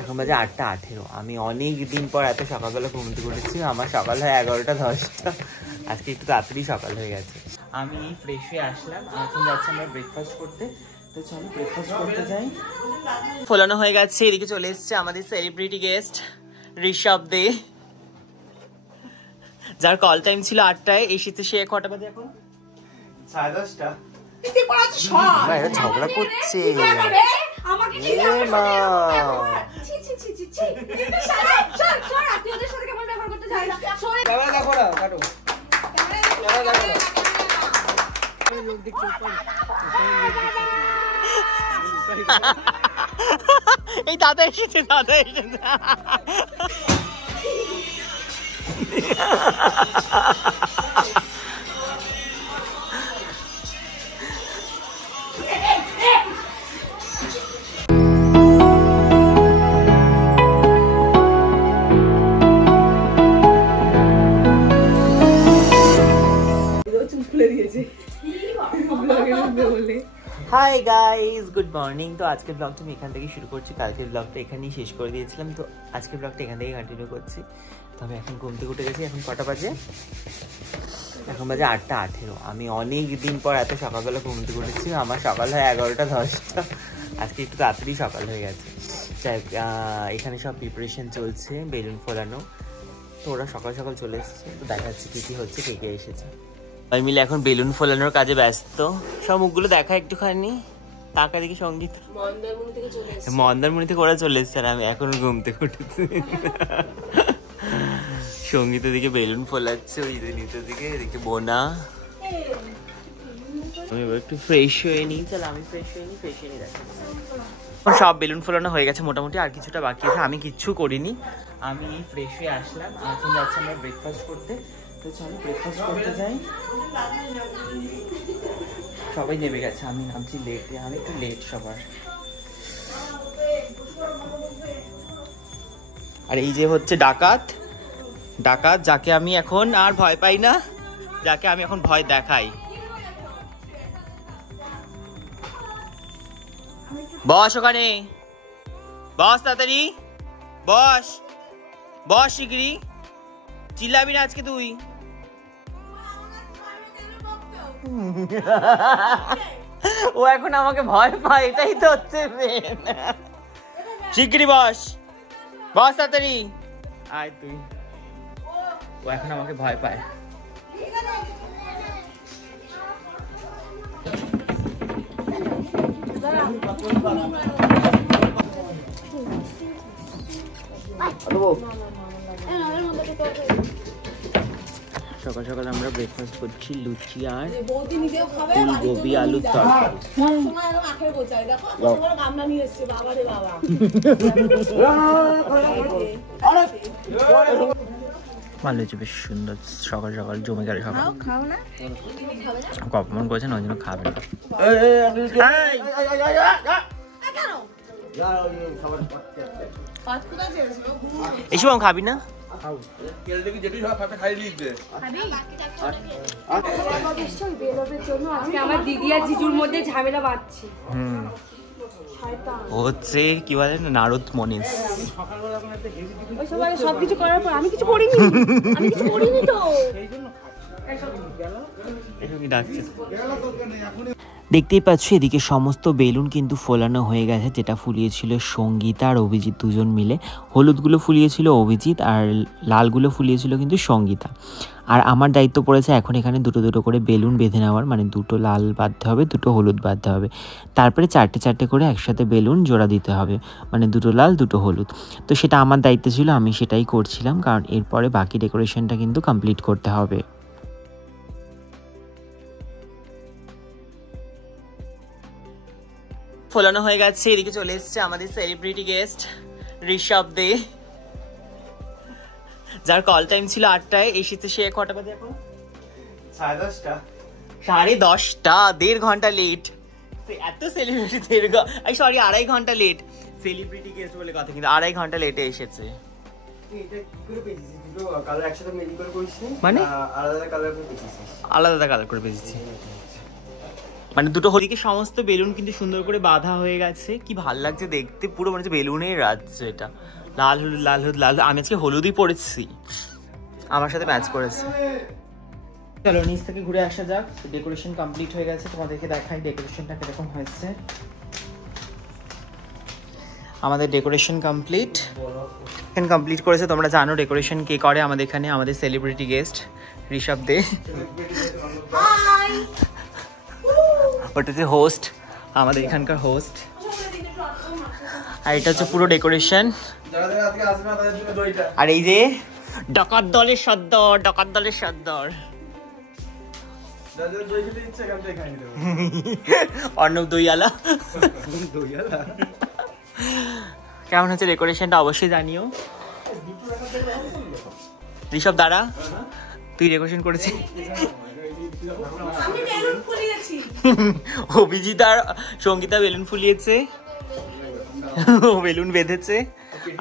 এখন বাজে 8:18। আমি অনেক দিন পর এত সকালবেলা ঘুম থেকে উঠেছি। আমার সকাল হয় 11টা-10টা। আজকে একটু তাড়াতাড়ি সকাল হয়ে গেছে। আমি ফ্রেশ হয়ে আসলাম, এখন যাচ্ছি আমরা ব্রেকফাস্ট করতে। তো চলো ব্রেকফাস্ট করতে যাই। ফোলানো হয়ে গেছে, এদিকে চলে এসছে আমাদের সেলিব্রিটি গেস্ট ঋষভ দে, যার কল টাইম ছিল 8টায়, এসেছে সে কটা বাজে এখন? 10:30। ঝগড়া করছে। এই দাদা এসেছে, দাদা এসেছে। Hi guys, good morning. তো আজকের ব্লগটা আমি এখান থেকে শুরু করছি, কালকের ব্লগটা এখানেই শেষ করে দিয়েছিলাম। তো আজকের ব্লগটা এখান থেকে কন্টিনিউ করছি। তবে এখন ঘুম থেকে উঠে গেছি। এখন কটা বাজে? এখন বাজে 8:18। আমি অনেক দিন পর এত সকালবেলা ঘুম থেকে উঠেছি। আমার সকাল হয় 11টা-10টা। আজকে একটু তাড়াতাড়ি সকাল হয়ে গেছে। যাই এখানে সব প্রিপারেশন চলছে, বেলুন ফোলানো। তো ওরা সকাল সকাল চলে এসেছে। তো দেখা যাচ্ছে কী কী হচ্ছে, কে কে এসেছে। সবাই মিলে এখন বেলুন ফোলানোর কাজে ব্যস্ত। সব মুখগুলো দেখা একটুখানি, তাকা দেখি। সঙ্গীত মন্দারমণি থেকে ওরা চলে এসছে, আর আমি এখন ঘুম থেকে উঠেছি। সঙ্গীত দিকে বেলুন ফোলাচ্ছে, ওই নিচের দিকে এদিকে বোনা। আমি এবার একটু ফ্রেশ হয়ে নিই। চল আমি ফ্রেশ হয়ে নিই, ফ্রেশ হয়ে নিই। সব বেলুন ফোলানো হয়ে গেছে মোটামুটি, আর কিছুটা বাকি আছে। আমি কিচ্ছু করিনি, আমি ফ্রেশ হয়ে আসলাম। এখন যাচ্ছি আমরা ব্রেকফাস্ট করতে। তো চলো ব্রেকফাস্ট করতে যাই। সবাই নেমে গেছে, আমি নামছি লেটে। আমি একটু লেট সবার। আর এই যে হচ্ছে ডাকাত, ডাকাত যাকে আমি এখন আর ভয় পাই না, যাকে আমি এখন ভয় দেখাই। বস ওখানে, বস তাড়াতাড়ি বস, বস শিগগিরি। চিল্লাবি না আজকে তুই। ও এখন আমাকে ভয় পায়, এটাই তো হচ্ছে মেন। শিগগিরি বস, বস তাড়াতাড়ি আয় তুই। ও এখন আমাকে ভয় পায়। সকাল সকাল আমরা ব্রেকফাস্ট করছি লুচি আর ফুলকপি আলুর তরকারি। ভালো হয়েছে, বেশ সুন্দর। সকাল সকাল জমে গেল সকাল। অপমান করেছেন, ওই জন্য খাবে না। এসব খাবি না? আমার দিদি আর জিজুর মধ্যে ঝামেলা বাঁধছে। হচ্ছে কি বলে নারদ মনীষ। সবকিছু করার পর আমি কিছু করিনি, আমি কিছু করিনি তো। দেখতেই পাচ্ছ এদিকে সমস্ত বেলুন কিন্তু ফোলানো হয়ে গেছে, যেটা ফুলিয়েছিল সঙ্গীতা আর অভিজিৎ দুজন মিলে। হলুদগুলো ফুলিয়েছিল অভিজিৎ আর লালগুলো ফুলিয়েছিল কিন্তু সঙ্গীতা। আর আমার দায়িত্ব পড়েছে এখন এখানে দুটো দুটো করে বেলুন বেঁধে নেওয়ার, মানে দুটো লাল বাঁধতে হবে, দুটো হলুদ বাঁধতে হবে। তারপরে চারটে চারটে করে একসাথে বেলুন জোড়া দিতে হবে, মানে দুটো লাল দুটো হলুদ। তো সেটা আমার দায়িত্ব ছিল, আমি সেটাই করছিলাম, কারণ এরপরে বাকি ডেকোরেশনটা কিন্তু কমপ্লিট করতে হবে। ফোলানো হয়ে গেছে, এদিকে চলে এসছে আমাদের সেলিব্রিটি গেস্ট ঋষভ দে, যার কল টাইম ছিল 8টায়, এসেছে সে কটা বাজে এখন? 10:30। 10:30, 1.5 ঘন্টা লেট। এত সেলিব্রিটি 2.5 ঘন্টা লেট। সেলিব্রিটি গেস্ট বলে কথা, কিন্তু 2.5 ঘন্টা লেটে এসেছে। মানে আলাদা কালার করে পেয়েছি। মানে দুটো হোলিকে সমস্ত বেলুন কিন্তু সুন্দর করে বাঁধা হয়ে গেছে, কি ভাল লাগছে দেখতে, পুরো মনে হচ্ছে বেলুনের রাজ্য এটা। লাল হলুদ লাল হলুদ লাল, আমি আজকে হলুদই পরেছি, আমার সাথে ম্যাচ করেছে। চলো নিচ থেকে ঘুরে আসা যাক। ডেকোরেশন কমপ্লিট হয়ে গেছে, তোমাদেরকে দেখাই ডেকোরেশনটা কিরকম হয়েছে। আমাদের ডেকোরেশন কমপ্লিট করেছে। তোমরা জানো ডেকোরেশন কে করে আমাদের এখানে, আমাদের সেলিব্রিটি গেস্ট ঋষভ দে। ওটা হচ্ছে হোস্ট, আমাদের এখানকার হোস্ট। আর এটা হচ্ছে পুরো ডেকোরেশন। আর এই যে ডাকাত দলের সর্দার, ডাকাত দলের সর্দার অর্ণব দইয়ালা। কেমন হচ্ছে ডেকোরেশনটা অবশ্যই জানিও। ঋষভ দাঁড়া, তুই ডেকোরেশন করেছিস? অভিজিৎ আর সঙ্গীতা বেলুন ফুলিয়েছে, ও বেলুন বেঁধেছে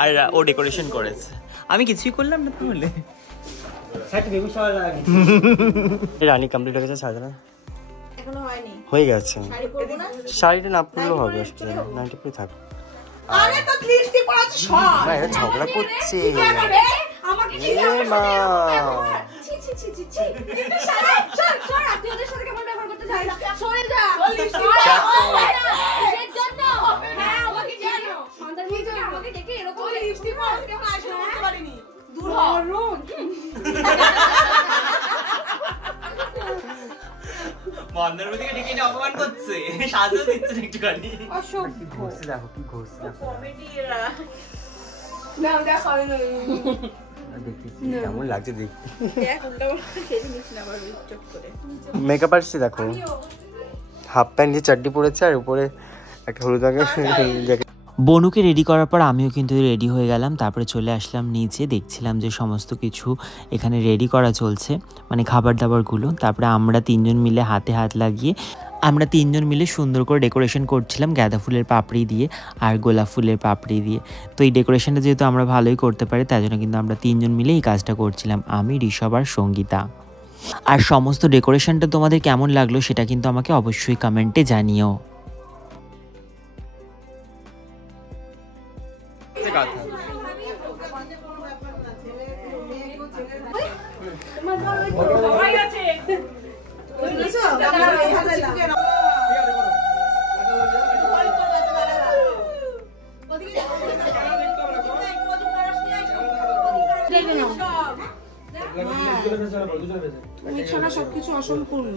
আর ও ডেকোরেশন করেছে, আমি কিছুই করলাম না। তাহলে রানী কমপ্লিট হয়ে গেছে সাজানো? এখনো হয়নি, হয়ে গেছে। শাড়ি পরবো না? শাড়িটা না পরলেও হবে, অসুবিধা নেই, নাইটি পরে থাক। আরে তো লিপস্টিক পরাছ সব। না, এটা ঝগড়া করছে। আমাকে কি মা ছি ছি ছি ছি ছি। শালা সর তুই ওদের সাথে কেমন ব্যবহার করতে চাই না, সরে যা। এর জন্য হ্যাঁ আমাকে জানো মান্দার মিজে আমাকে দেখে এরকম লিপস্টিক পরা কেমন আইসা করতে পারিনি, দূর হ রুন। মন্দার মধ্যে ডেকে এটা অপমান করছে, সাজও দিচ্ছে একটুখানি। অসভ্য ঘষে দেখো, কি ঘষে দেখো, কমেডি এরা। না দেখো না দেখতেছি কেমন লাগছে দেখতে। দেখ উল্টা খেয়ে নিস না আবার চট করে। মেকআপ আর্টিস্ট দেখো, হাফ প্যান্ট দিয়ে চাড্ডি পরেছে আর উপরে একটা হলুদ রঙের। বনুকে রেডি করার পর আমিও কিন্তু রেডি হয়ে গেলাম। তারপরে চলে আসলাম নিচে, দেখছিলাম যে সমস্ত কিছু এখানে রেডি করা চলছে, মানে খাবার দাবারগুলো। তারপরে আমরা তিনজন মিলে হাতে হাত লাগিয়ে সুন্দর করে ডেকোরেশন করছিলাম গাঁদা ফুলের পাপড়ি দিয়ে আর গোলাপ ফুলের পাপড়ি দিয়ে। তো এই ডেকোরেশনটা যেহেতু আমরা ভালোই করতে পারি, তাই জন্য কিন্তু আমরা তিনজন মিলে এই কাজটা করছিলাম, আমি, ঋষভ আর সঙ্গীতা। আর সমস্ত ডেকোরেশনটা তোমাদের কেমন লাগলো সেটা কিন্তু আমাকে অবশ্যই কমেন্টে জানিও। তুমি ছাড়া সবকিছু অসম্পূর্ণ।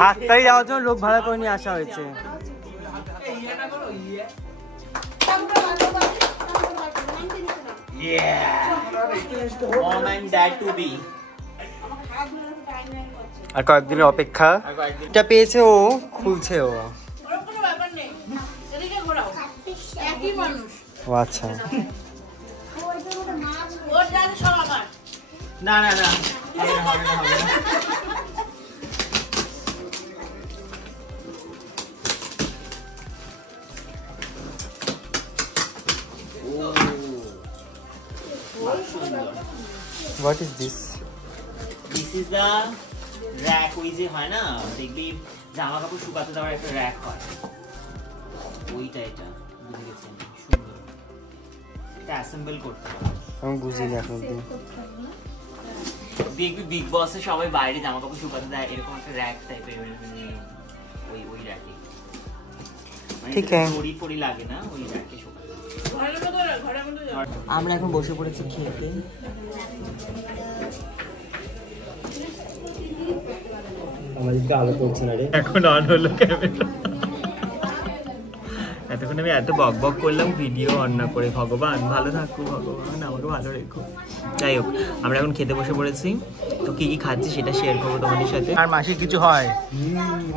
হাততালি দেওয়ার জন্য লোক ভাড়া করে নিয়ে আসা হয়েছে। আর কয়েকদিনের অপেক্ষা, এটা পেয়েছে ও, খুলছে ও। ও আচ্ছা, না না না What is this? This is the rack, ওই যে হয় না দেখবি জামা কাপড় শুকাতে দেওয়ার একটা র‍্যাক হয়, ওইটা এটা বুঝে গেছেন, সুন্দর। এটা অ্যাসেম্বল করতে হবে, আমি বুঝিনি এখন। দেখবি বিগ বসে সবাই বাইরে জামা কাপড় শুকাতে দেয়, এরকম একটা র‍্যাক টাইপের, ওই র‍্যাকে, ঠিক আছে, দড়ি ফড়ি লাগে না, ওই র‍্যাকে শুকাতে। আমরা এখন বসে পড়েছি খেতে। আমাদের আলো পড়ছে না রে, এখন অন হলো ক্যামেরা। আমি এত বক বক করলাম ভিডিও অন না করে। ভগবান ভালো থাকো, ভগবান আমাকে ভালো রেখো। যাই হোক, আমরা এখন খেতে বসে পড়েছি। তো কি কি খাচ্ছি সেটা শেয়ার করবো তোমাদের সাথে। আর মাসির কিছু হয়,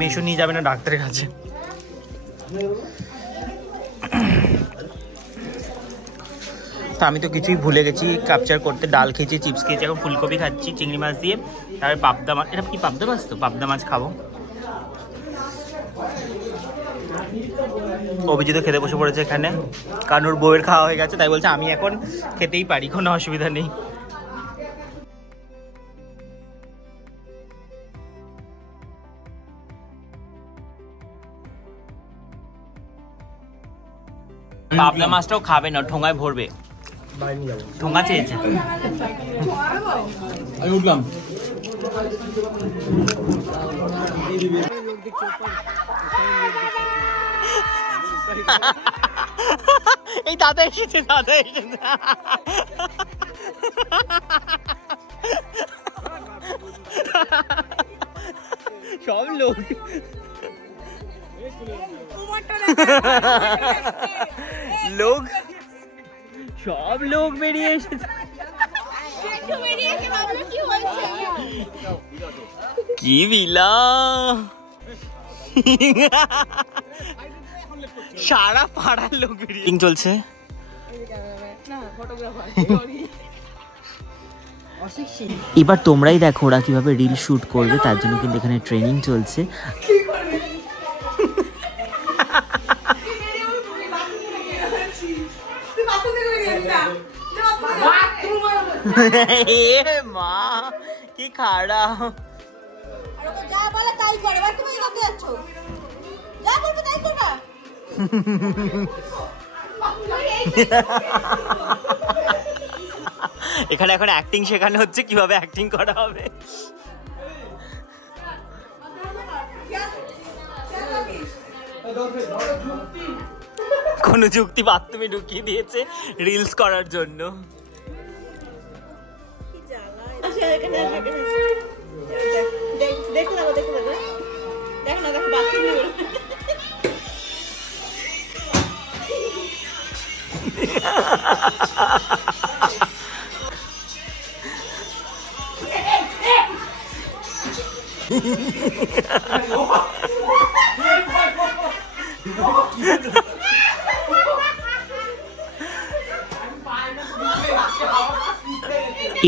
মেশো নিয়ে যাবে না ডাক্তারের কাছে। তো আমি তো কিছুই ভুলে গেছি ক্যাপচার করতে। ডাল খেয়েছি, চিপস খেয়েছি, এখন ফুলকপি খাচ্ছি চিংড়ি মাছ দিয়ে। তারপরে পাবদা মাছ, এটা কি পাবদা মাছ? তো পাবদা মাছ খাবো। অভিজিৎ খেতে বসে পড়েছে এখানে, কারণ ওর বউয়ের খাওয়া হয়ে গেছে, তাই বলছে আমি এখন খেতেই পারি, কোনো অসুবিধা নেই। পাবদা মাছটাও খাবে না, ঠোঙায় ভরবে। ঠোঙা চেয়েছে। আমি উঠলাম। এই দাদা এসেছে, দাদা এসেছে। সব লোক লোক সব লোক বেরিয়ে এসেছে। কি বিলা, সারা পাড়ার লোক বেরিয়ে চলছে। এবার তোমরাই দেখো ওরা কিভাবে রিল শুট করবে, তার জন্য কিন্তু এখানে ট্রেনিং চলছে। মা কি খারাপ, যা বলে তাই করে। এবার তুমি করতে যাচ্ছ, যা বলবে তাই করবা। এখানে এখন অ্যাক্টিং শেখানো হচ্ছে, কিভাবে অ্যাক্টিং করা হবে। কোন যুক্তি বাথরুমে ঢুকিয়ে দিয়েছে রিলস করার জন্য।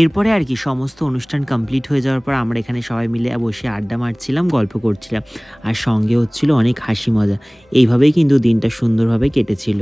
এরপরে আর কি সমস্ত অনুষ্ঠান কমপ্লিট হয়ে যাওয়ার পর আমরা এখানে সবাই মিলে বসে আড্ডা মারছিলাম, গল্প করছিলাম, আর সঙ্গে হচ্ছিল অনেক হাসি মজা। এইভাবেই কিন্তু দিনটা সুন্দরভাবে কেটেছিল।